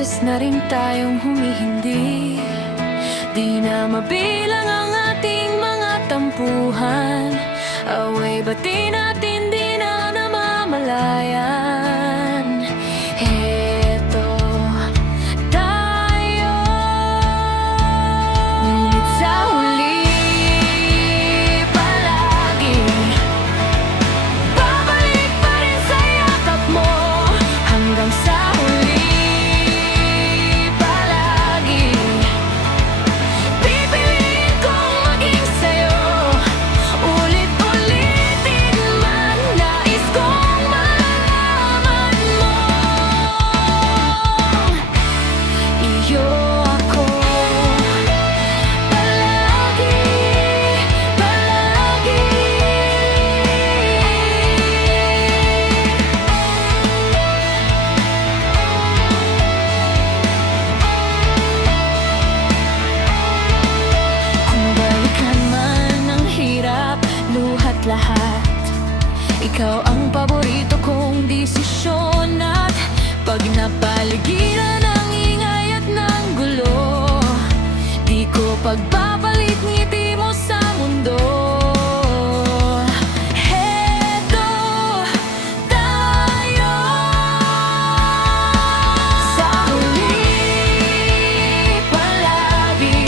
beses na rin tayong humihindi. Di na mabilang ang ating mga tampuhan. Away bati natin di na namamalayan. Heto tayo, ngunit sa huli palagi babalik pa rin sa yakap mo. Hanggang sa huli palagi pipiliin kong maging sa'yo. Ulit-ulitin man nais kong malaman mo, iyo ako palagi, palagi. Kung balikan man ang hirap, luhat lahat, ikaw ang paborito kong desisyon. At pag napaligiran ng ingay at ng gulo, di ko pagpapalit ngiti mo sa mundo. Heto tayo, sa huli palagi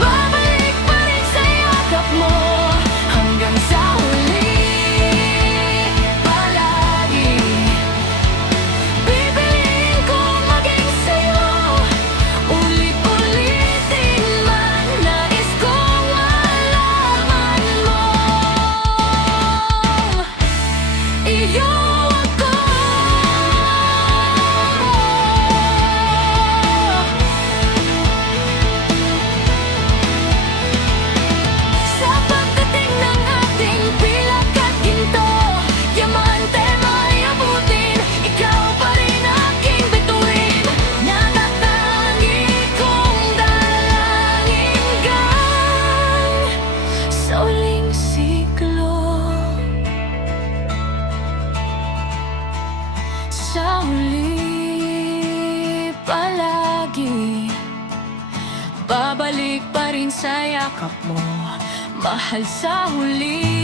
babalik pa rin sa yakap mo. Hanggang sa huli palagi pipiliin kong maging sa'yo. Ulit-ulitin man nais kong malaman mo, iyo ako. Sa pagdating ng ating pilak at ginto, diamante may abutin, ikaw pa rin aking bituin. Natatangi kong dalangin gang sa uling siklo. Sa huli palagi babalik pa rin sa yakap mo, mahal. Sa huli